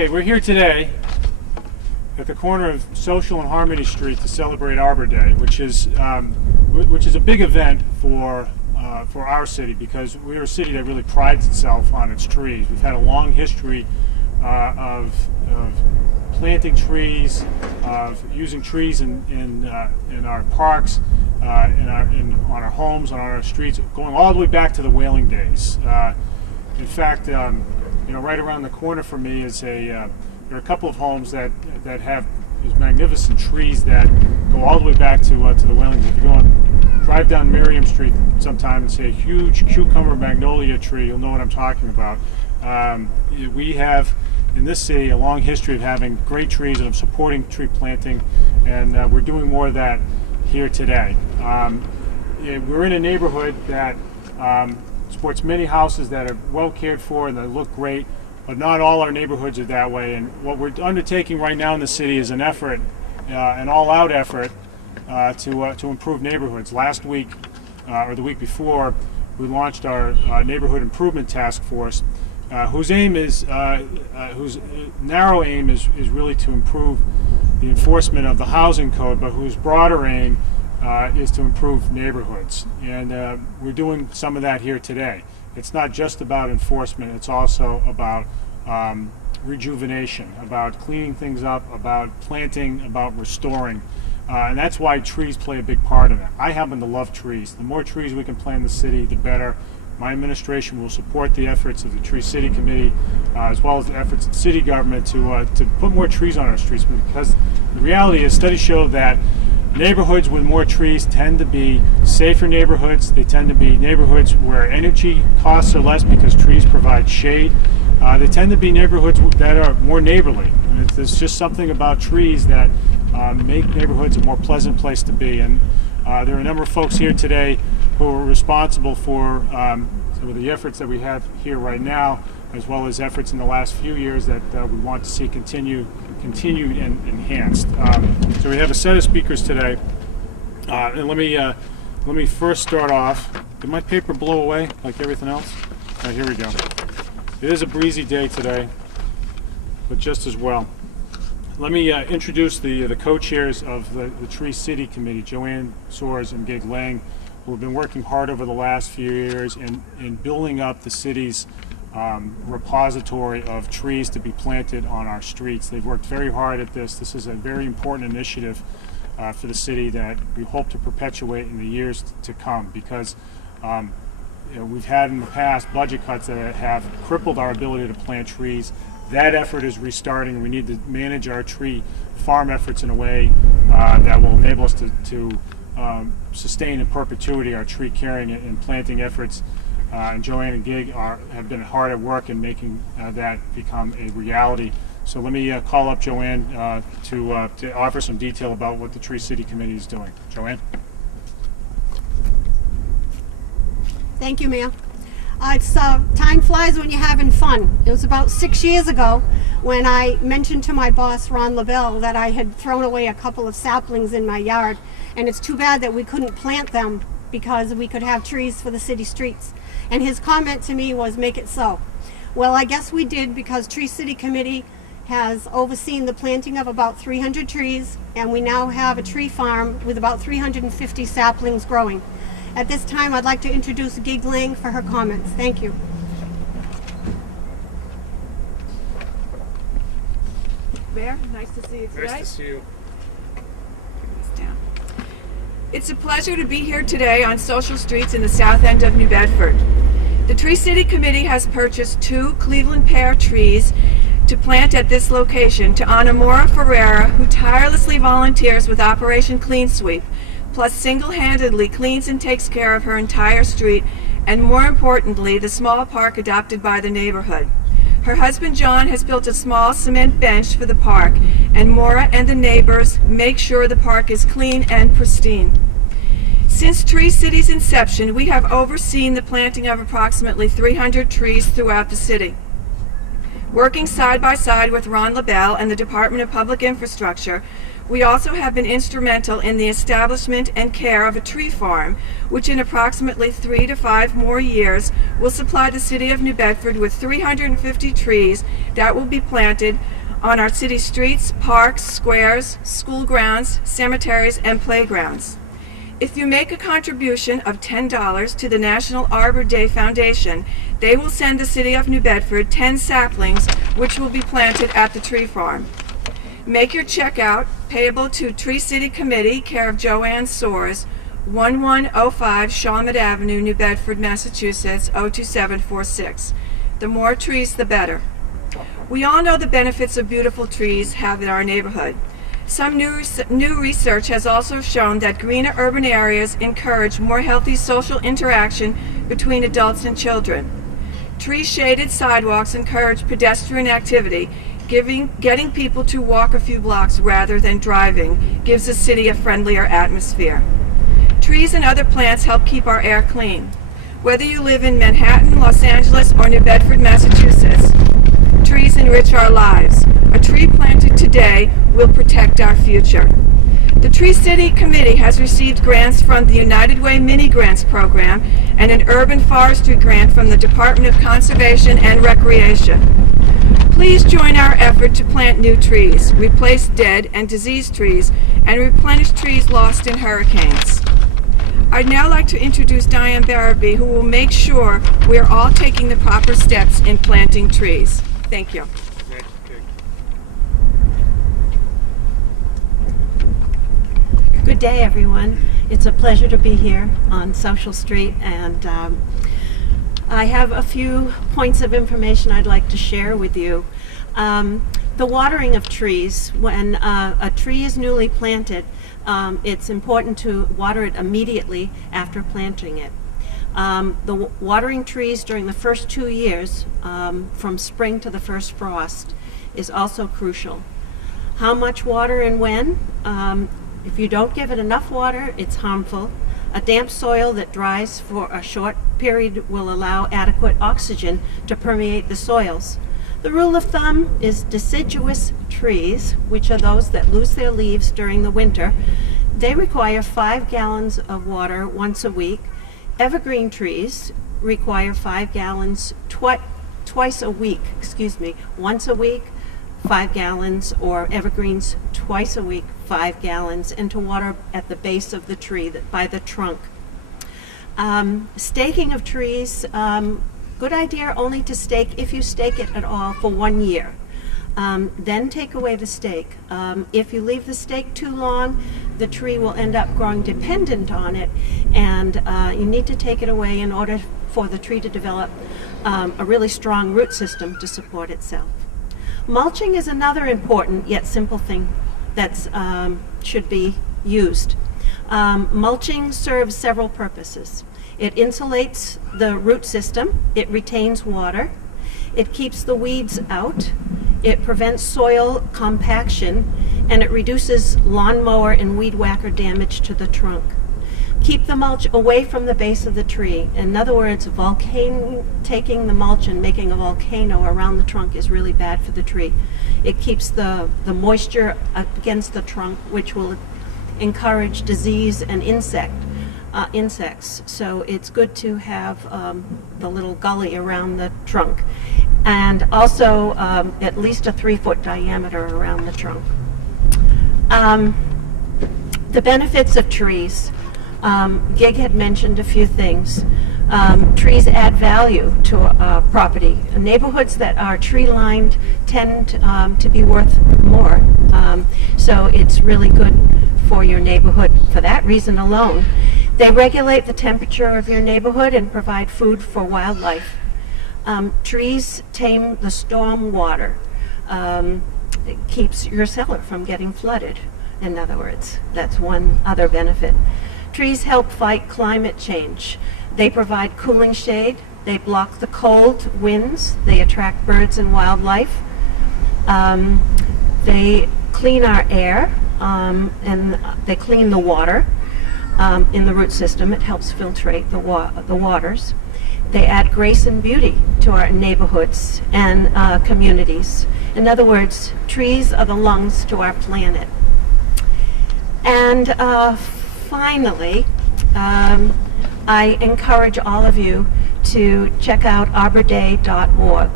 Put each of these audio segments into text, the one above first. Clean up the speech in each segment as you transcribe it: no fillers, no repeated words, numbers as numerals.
Okay, we're here today at the corner of Social and Harmony Street to celebrate Arbor Day, which is a big event for our city because we're a city that really prides itself on its trees. We've had a long history of planting trees, of using trees in our parks, on our homes, on our streets, going all the way back to the whaling days. In fact, right around the corner from me is there are a couple of homes that have these magnificent trees that go all the way back to the whaling days. If you go and drive down Miriam Street sometime and see a huge cucumber magnolia tree, you'll know what I'm talking about. We have in this city a long history of having great trees and of supporting tree planting, and we're doing more of that here today. We're in a neighborhood that supports many houses that are well cared for and that look great, but not all our neighborhoods are that way. And what we're undertaking right now in the city is an effort, an all-out effort to improve neighborhoods. Last week, or the week before, we launched our neighborhood improvement task force, whose narrow aim is really to improve the enforcement of the housing code, but whose broader aim is to improve neighborhoods. And we're doing some of that here today. It's not just about enforcement, it's also about rejuvenation, about cleaning things up, about planting, about restoring. And that's why trees play a big part of it. I happen to love trees. The more trees we can plant in the city, the better. My administration will support the efforts of the Tree City Committee, as well as the efforts of city government to put more trees on our streets, because the reality is studies show that neighborhoods with more trees tend to be safer neighborhoods. They tend to be neighborhoods where energy costs are less because trees provide shade. They tend to be neighborhoods that are more neighborly. There's just something about trees that make neighborhoods a more pleasant place to be. And there are a number of folks here today who are responsible for some of the efforts that we have here right now, as well as efforts in the last few years that we want to see continued and enhanced. So we have a set of speakers today, and let me first start off. Did my paper blow away like everything else? All right, here we go. It is a breezy day today, but just as well. Let me introduce the co-chairs of the Tree City Committee, Joanne Soares and Gig Lang, who have been working hard over the last few years in building up the city's repository of trees to be planted on our streets. They've worked very hard at this. This is a very important initiative for the city that we hope to perpetuate in the years to come, because we've had in the past budget cuts that have crippled our ability to plant trees. That effort is restarting. We need to manage our tree farm efforts in a way that will enable us to sustain in perpetuity our tree carrying and planting efforts. And Joanne and Gig have been hard at work in making that become a reality. So let me call up Joanne to offer some detail about what the Tree City Committee is doing. Joanne? Thank you, Mayor. Time flies when you're having fun. It was about 6 years ago when I mentioned to my boss, Ron LaBelle, that I had thrown away a couple of saplings in my yard, and it's too bad that we couldn't plant them because we could have trees for the city streets. And his comment to me was, make it so. Well, I guess we did, because Tree City Committee has overseen the planting of about 300 trees, and we now have a tree farm with about 350 saplings growing. At this time, I'd like to introduce Gig Lang for her comments. Thank you. Mayor, nice to see you today. Nice to see you. It's a pleasure to be here today on Social Streets in the south end of New Bedford. The Tree City Committee has purchased 2 Cleveland pear trees to plant at this location to honor Maura Ferreira, who tirelessly volunteers with Operation Clean Sweep, plus single-handedly cleans and takes care of her entire street, and more importantly, the small park adopted by the neighborhood. Her husband John has built a small cement bench for the park, and Maura and the neighbors make sure the park is clean and pristine. Since Tree City's inception, we have overseen the planting of approximately 300 trees throughout the city. Working side by side with Ron LaBelle and the Department of Public Infrastructure, we also have been instrumental in the establishment and care of a tree farm, which in approximately 3 to 5 more years will supply the city of New Bedford with 350 trees that will be planted on our city streets, parks, squares, school grounds, cemeteries, and playgrounds. If you make a contribution of $10 to the National Arbor Day Foundation, they will send the city of New Bedford 10 saplings which will be planted at the tree farm. Make your check out payable to Tree City Committee, care of Joanne Soares, 1105 Shawmut Avenue, New Bedford, Massachusetts, 02746. The more trees, the better. We all know the benefits of beautiful trees have in our neighborhood. Some new research has also shown that greener urban areas encourage more healthy social interaction between adults and children. Tree-shaded sidewalks encourage pedestrian activity, getting people to walk a few blocks rather than driving gives the city a friendlier atmosphere. Trees and other plants help keep our air clean. Whether you live in Manhattan, Los Angeles, or New Bedford, Massachusetts, trees enrich our lives. A tree planted today will protect our future. The Tree City Committee has received grants from the United Way Mini Grants Program and an urban forestry grant from the Department of Conservation and Recreation. Please join our effort to plant new trees, replace dead and diseased trees, and replenish trees lost in hurricanes. I'd now like to introduce Diane Barabee, who will make sure we are all taking the proper steps in planting trees. Thank you. Good day, everyone. It's a pleasure to be here on Social Street, and I have a few points of information I'd like to share with you. The watering of trees. When a tree is newly planted, it's important to water it immediately after planting it. The watering trees during the first 2 years, from spring to the first frost, is also crucial. How much water and when? If you don't give it enough water, it's harmful. A damp soil that dries for a short period will allow adequate oxygen to permeate the soils. The rule of thumb is deciduous trees, which are those that lose their leaves during the winter. They require 5 gallons of water once a week. Evergreen trees require 5 gallons twice a week, once a week, 5 gallons, or evergreens twice a week, 5 gallons, and to water at the base of the tree, by the trunk. Staking of trees, good idea only to stake, if you stake it at all, for 1 year. Then take away the stake. If you leave the stake too long, the tree will end up growing dependent on it, and you need to take it away in order for the tree to develop a really strong root system to support itself. Mulching is another important yet simple thing that should be used. Mulching serves several purposes. It insulates the root system, it retains water, it keeps the weeds out, it prevents soil compaction, and it reduces lawnmower and weed whacker damage to the trunk. Keep the mulch away from the base of the tree. In other words, taking the mulch and making a volcano around the trunk is really bad for the tree. It keeps the moisture against the trunk, which will encourage disease and insects. So it's good to have the little gully around the trunk, and also at least a 3-foot diameter around the trunk. The benefits of trees. Gig had mentioned a few things. Trees add value to property. Neighborhoods that are tree-lined tend to be worth more. So it's really good for your neighborhood for that reason alone. They regulate the temperature of your neighborhood and provide food for wildlife. Trees tame the storm water. It keeps your cellar from getting flooded, in other words. That's one other benefit. Trees help fight climate change. They provide cooling shade. They block the cold winds. They attract birds and wildlife. They clean our air, and they clean the water in the root system. It helps filtrate the waters. They add grace and beauty to our neighborhoods and communities. In other words, trees are the lungs to our planet. And finally, I encourage all of you to check out arborday.org.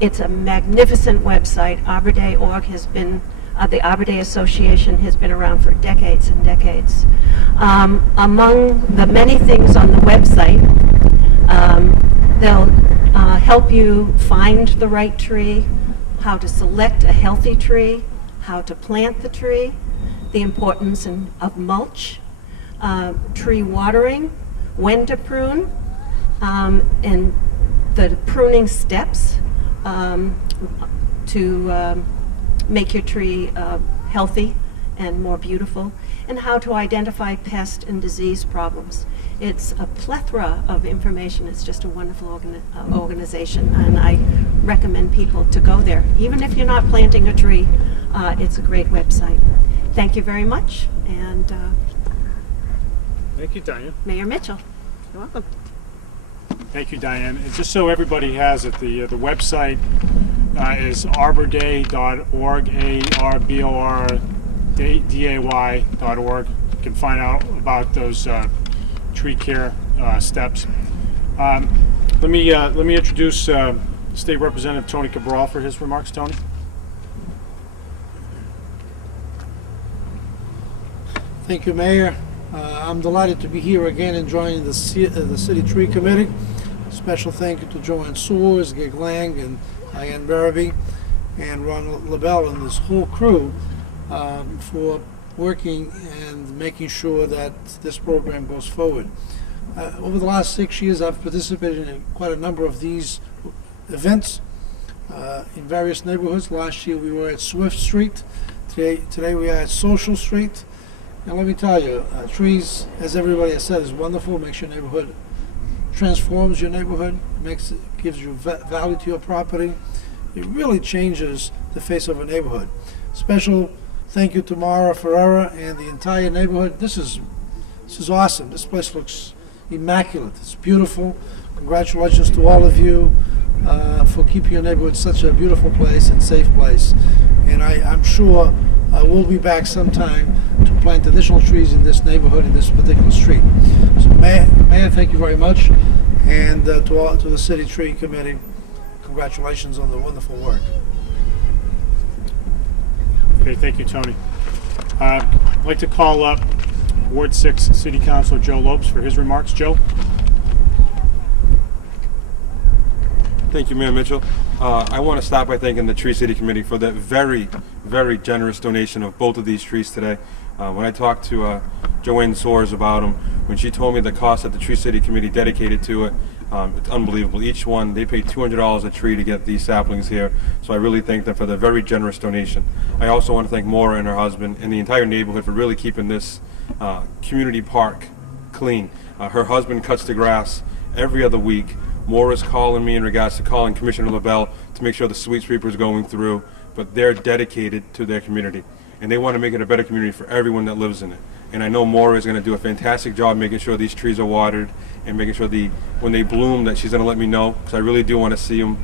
It's a magnificent website. Arbor.org has been, the Arbor Day Association has been around for decades and decades. Among the many things on the website, they'll help you find the right tree, how to select a healthy tree, how to plant the tree, the importance of mulch, tree watering, when to prune, and the pruning steps to make your tree healthy and more beautiful, and how to identify pest and disease problems. It's a plethora of information. It's just a wonderful organization, and I recommend people to go there. Even if you're not planting a tree, it's a great website. Thank you very much, and Thank you, Diane. Mayor Mitchell, you're welcome. Thank you, Diane. And just so everybody has it, the website is arborday.org, arbor.day.org. You can find out about those tree care steps. Let me introduce State Representative Tony Cabral for his remarks. Tony. Thank you, Mayor. I'm delighted to be here again and joining the City Tree Committee. Special thank you to Joanne Soers, Gig Lang, and Diane Barabee, and Ron LaBelle and this whole crew for working and making sure that this program goes forward. Over the last 6 years, I've participated in quite a number of these events in various neighborhoods. Last year we were at Swift Street. Today we are at Social Street. And let me tell you, trees, as everybody has said, is wonderful. Makes your neighborhood, transforms your neighborhood, gives you value to your property. It really changes the face of a neighborhood. Special thank you to Mara Ferreira and the entire neighborhood. This is awesome. This place looks immaculate. It's beautiful. Congratulations to all of you for keeping your neighborhood such a beautiful place and safe place. And I'm sure we'll be back sometime to plant additional trees in this neighborhood, in this particular street. So Mayor, thank you very much. And to the City Tree Committee, congratulations on the wonderful work. Okay, thank you, Tony. I'd like to call up Ward 6 City Councilor Joe Lopes for his remarks. Joe? Thank you, Mayor Mitchell. I want to start by thanking the Tree City Committee for the very, very generous donation of both of these trees today. When I talked to Joanne Soers about them, when she told me the cost that the Tree City Committee dedicated to it, it's unbelievable. Each one, they paid $200 a tree to get these saplings here, so I really thank them for the very generous donation. I also want to thank Maura and her husband and the entire neighborhood for really keeping this community park clean. Her husband cuts the grass every other week. Maura's calling me in regards to calling Commissioner LaBelle to make sure the sweet sweeper is going through, but they're dedicated to their community, and they want to make it a better community for everyone that lives in it. And I know Maura is going to do a fantastic job making sure these trees are watered and making sure when they bloom that she's going to let me know, because I really do want to see them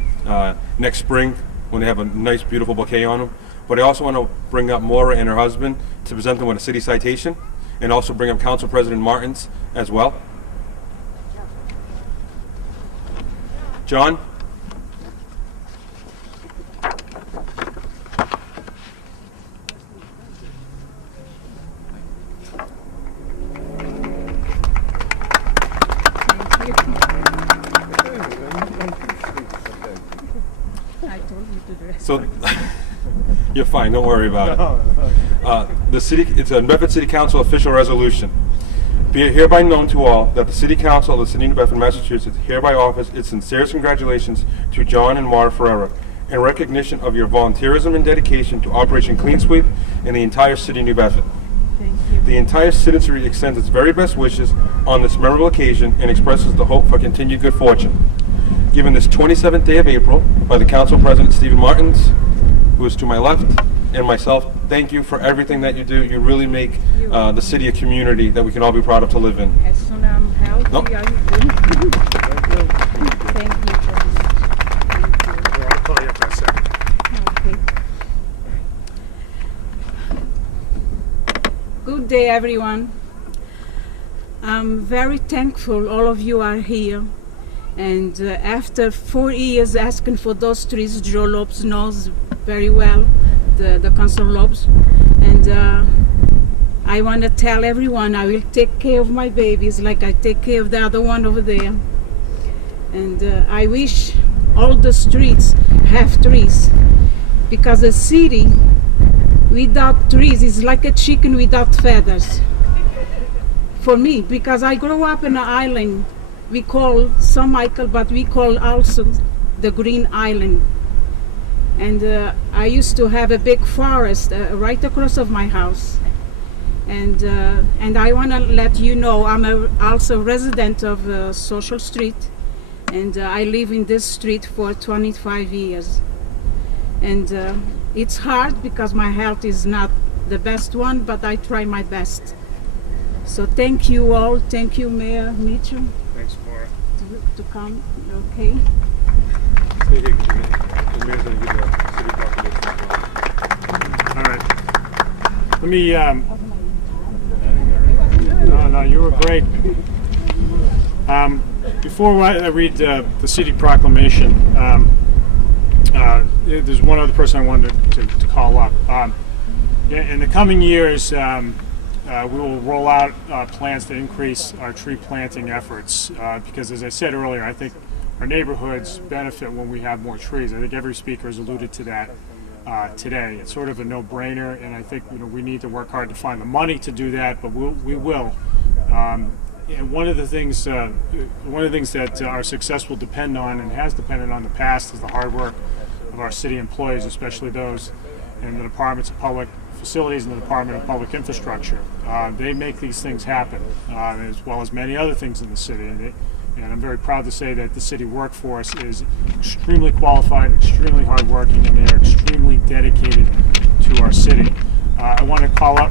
next spring when they have a nice, beautiful bouquet on them. But I also want to bring up Maura and her husband to present them with a city citation, and also bring up Council President Martins as well. John? So, you're fine, don't worry about it. It's a Bedford City Council official resolution. Be it hereby known to all that the City Council of the City of New Bedford, Massachusetts hereby offers its sincerest congratulations to John and Mara Ferreira in recognition of your volunteerism and dedication to Operation Clean Sweep in the entire City of New Bedford. Thank you. The entire citizenry extends its very best wishes on this memorable occasion and expresses the hope for continued good fortune. Given this 27th day of April by the Council President Stephen Martins, who is to my left, and myself, thank you for everything that you do. You really make the city a community that we can all be proud of to live in. As soon as I'm healthy, Nope. I'm good. Good day, everyone. I'm very thankful all of you are here. And after 4 years asking for those trees, Joe Lopes knows very well, the Council Lopes. And I want to tell everyone I will take care of my babies like I take care of the other one over there. And I wish all the streets have trees, because a city without trees is like a chicken without feathers. For me, because I grew up in an island, we call San Michael, but we call also the Green Island. And I used to have a big forest right across of my house. And I want to let you know I'm also a resident of Social Street, and I live in this street for 25 years. And it's hard because my health is not the best one, but I try my best. So thank you all. Thank you, Mayor Mitchell. Thanks, Maura. To come. Okay. Stay here, 'cause the mayor's gonna give the city proclamation. All right. Let me. No, you were great. Before I read the city proclamation, there's one other person I wanted to call up. In the coming years, we will roll out plans to increase our tree planting efforts because, as I said earlier, I think our neighborhoods benefit when we have more trees. I think every speaker has alluded to that today. It's sort of a no-brainer, and I think we need to work hard to find the money to do that, but we will. And one of the things that our success will depend on, and has depended on in the past, is the hard work of our city employees, especially those in the departments of public facilities and the Department of Public Infrastructure. They make these things happen, as well as many other things in the city. And I'm very proud to say that the city workforce is extremely qualified, extremely hardworking, and they are extremely dedicated to our city. I want to call up.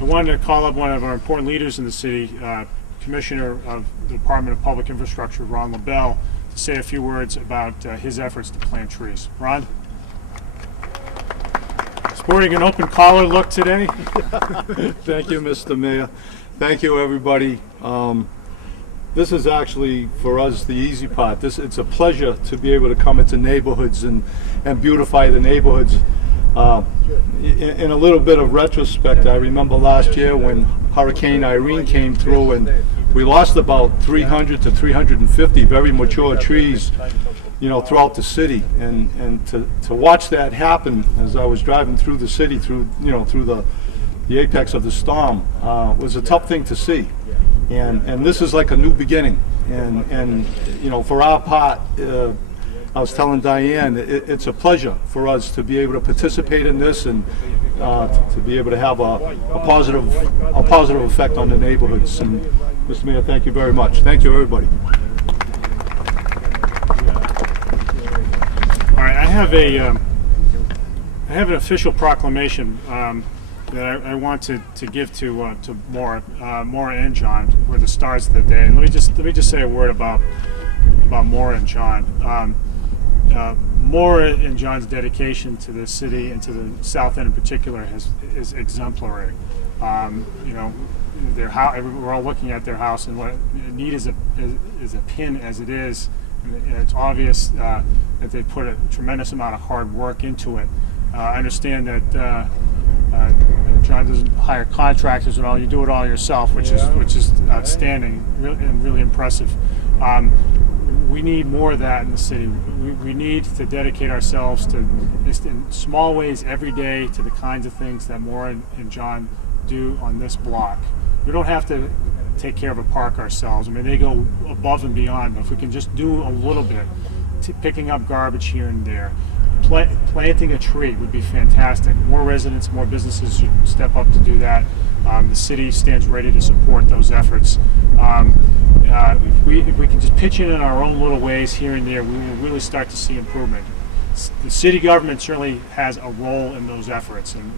I wanted to call up one of our important leaders in the city, Commissioner of the Department of Public Infrastructure, Ron LaBelle, to say a few words about his efforts to plant trees. Ron? Sporting an open collar look today. Thank you, Mr. Mayor. Thank you, everybody. This is actually, for us, the easy part. It's a pleasure to be able to come into neighborhoods and beautify the neighborhoods. In a little bit of retrospect, I remember last year when Hurricane Irene came through and we lost about 300 to 350 very mature trees, throughout the city. And to watch that happen as I was driving through the city, through the apex of the storm, was a tough thing to see. And this is like a new beginning. And for our part, I was telling Diane, it's a pleasure for us to be able to participate in this and to be able to have a positive effect on the neighborhoods. And Mr. Mayor, thank you very much. Thank you, everybody. All right, I have an official proclamation that I want to give to Maura and John, who are the stars of the day. And let me just say a word about Maura and John. Maura and John's dedication to the city and to the South End in particular is exemplary. Their house, we're all looking at their house, and what neat as a pin as it is, and it's obvious that they put a tremendous amount of hard work into it. I understand that John doesn't hire contractors at all; you do it all yourself, which is outstanding and really impressive. We need more of that in the city. We need to dedicate ourselves to, just in small ways every day, to the kinds of things that Maura and John do on this block. We don't have to take care of a park ourselves. I mean, they go above and beyond, but if we can just do a little bit, picking up garbage here and there, planting a tree would be fantastic. More residents, more businesses should step up to do that. The city stands ready to support those efforts. If we can just pitch in our own little ways here and there, we will really start to see improvement. The city government certainly has a role in those efforts, and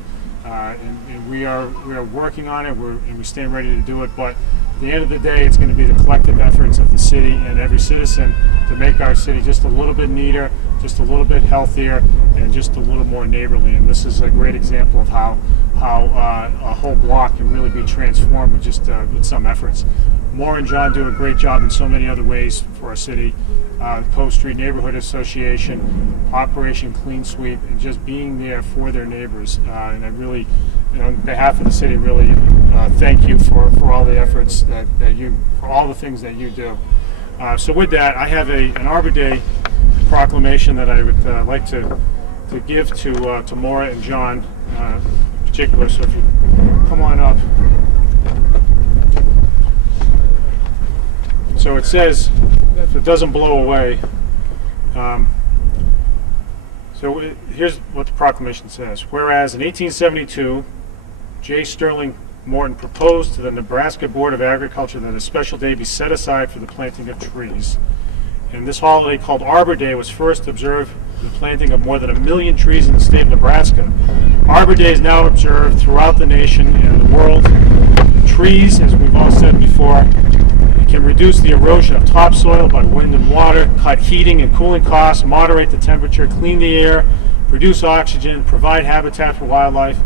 we are working on it. And we stand ready to do it. But the end of the day, it's going to be the collective efforts of the city and every citizen to make our city just a little bit neater, just a little bit healthier, and just a little more neighborly. And this is a great example of how a whole block can really be transformed with just with some efforts. Moore and John do a great job in so many other ways for our city. Poe Street Neighborhood Association, Operation Clean Sweep, and just being there for their neighbors. And I really, on behalf of the city, really thank you for all the efforts that you, for all the things that you do. So with that, I have an Arbor Day proclamation that I would like to give to Maura and John in particular. So if you come on up. So it says, if it doesn't blow away, here's what the proclamation says. Whereas in 1872, J. Sterling Morton proposed to the Nebraska Board of Agriculture that a special day be set aside for the planting of trees. And this holiday, called Arbor Day, was first observed for the planting of more than 1 million trees in the state of Nebraska. Arbor Day is now observed throughout the nation and the world. Trees, as we've all said before, can reduce the erosion of topsoil by wind and water, cut heating and cooling costs, moderate the temperature, clean the air, produce oxygen, provide habitat for wildlife.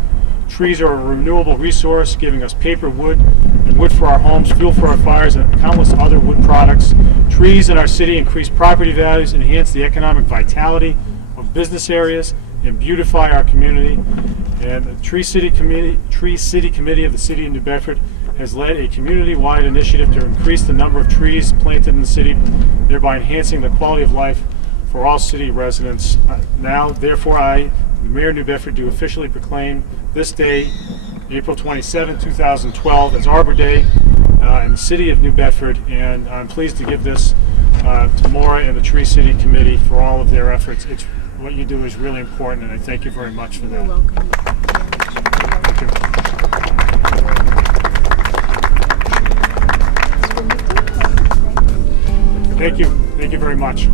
Trees are a renewable resource, giving us paper, wood, and wood for our homes, fuel for our fires, and countless other wood products. Trees in our city increase property values, enhance the economic vitality of business areas, and beautify our community. And the Tree City Committee of the City of New Bedford has led a community-wide initiative to increase the number of trees planted in the city, thereby enhancing the quality of life for all city residents. Now, therefore, I, the Mayor of New Bedford, do officially proclaim this day, April 27, 2012, as Arbor Day in the City of New Bedford, and I'm pleased to give this to Maura and the Tree City Committee for all of their efforts. What you do is really important, and I thank you very much for that. You're welcome. Thank you. Thank you. Thank you very much.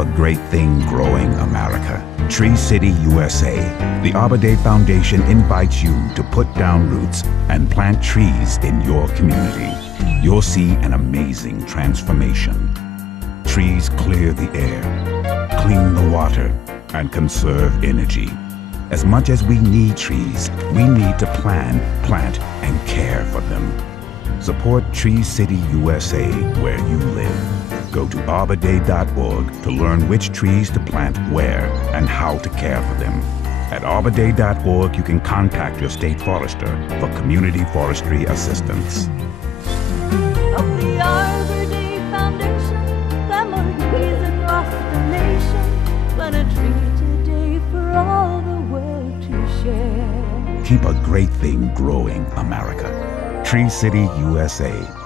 a great thing growing, America. Tree City, USA. The Arbor Day Foundation invites you to put down roots and plant trees in your community. You'll see an amazing transformation. Trees clear the air, clean the water, and conserve energy. As much as we need trees, we need to plan, plant, and care for them. Support Tree City, USA, where you live. Go to arborday.org to learn which trees to plant where and how to care for them. At arborday.org, you can contact your state forester for community forestry assistance. Of the Arbor Day Foundation, families across the nation, plant a tree today for all the world to share. Keep a great thing growing, America. Tree City, USA.